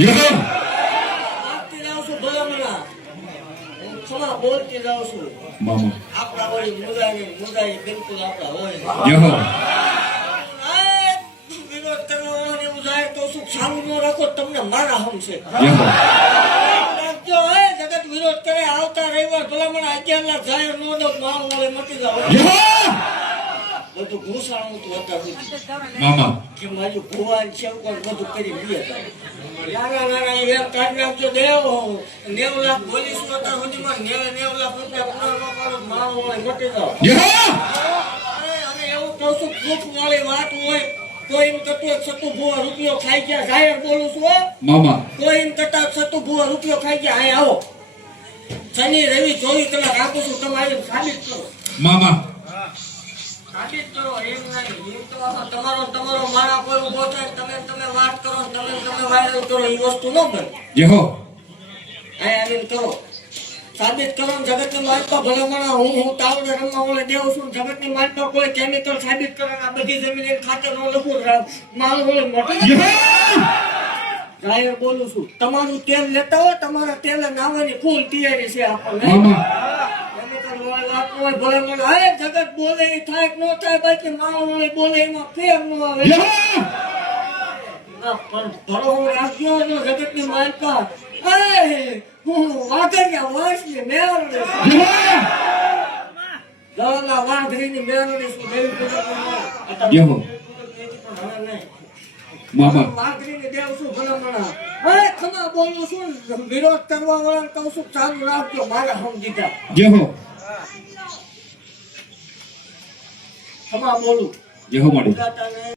આપતી જાઉં છું ભલામણા હું ક્ષમા બોલતી જાઉં છું મામા આપણા વળી મુદાઈ બિલકુલ આપણા હોય યહો આ વિરોધ કરવાનો એવું જાય તો શું ચાલુ ન રાખો તમને મારા હમ છે યહો રાખજો હે જગત વિરોધ કરે આવતા રવિવાર ભલામણા 11 લાખ જાહેર નો દો માલ મળે મટી જાવ યહો બધું ઘૂસાણું તો હતા સુધી મામા કે મારું ભગવાન છે ઉપર બધું કરી દે નાના એમ કાઢ નાખજો દેવ 90 લાખ બોલીશું અત્યાર સુધીમાં 90 લાખ રૂપિયા પૂરા ન કરો માલ મળે મટી જાવ યહો અને એવું કહું છું દુઃખ વાળી વાત હોય તો એમ કહેતો સતુ ભૂવા રૂપિયો ખાઈ ગયા જાહેર બોલું છું હો મામા તો એમ કહેતા સતુ ભૂવા રૂપિયો ખાઈ ગયા અહીં આવો શનિ રવિ 24 કલાક આપું છું તમે આવીને સાબિત કરો મામા સાબિત કરો એમ નહીં એમ તો તમારો મારા કોઈ ઉભો થાય તમે વાત કરો તમે વાયરલ કરો એ વસ્તુ ન બને યહો અહીં આવીને કરો સાબિત કરો જગતની માલિકા ભલામણા હું તાવડે રમવા ઓલે દેવું છું જગતની માલિકા કોઈ કેમિકલ સાબિત કરે આ બધી જમીન ખાતે ન લખું માલ ઓલે મોટો જાહેર બોલું છું તમારું તેલ લેતા હોય તમારા તેલ નાવાની ફૂલ તૈયારી છે આપણને મામા કેમિકલ વાળી વાત હોય ભલામણા અરે જગત બોલે એ થાય કે ન થાય બાકી માલ ઓલે બોલે એમાં ફેર ન આવે યહો પણ ભરો રાખજો જગતની માલિકા હું વાઘરિયા વાંસની મેળવણી દળના વાઘરીની મેળવણી છું દેવી પૂજા યહો મામા વાઘરીની દેવ છું ભલામણા અરે ખમા બોલું છું વિરોધ કરવા વાળા કહું છું ચાલુ રાખજો મારા સમજીતા યહો ખમા બોલું યહો માડી વિધાતાને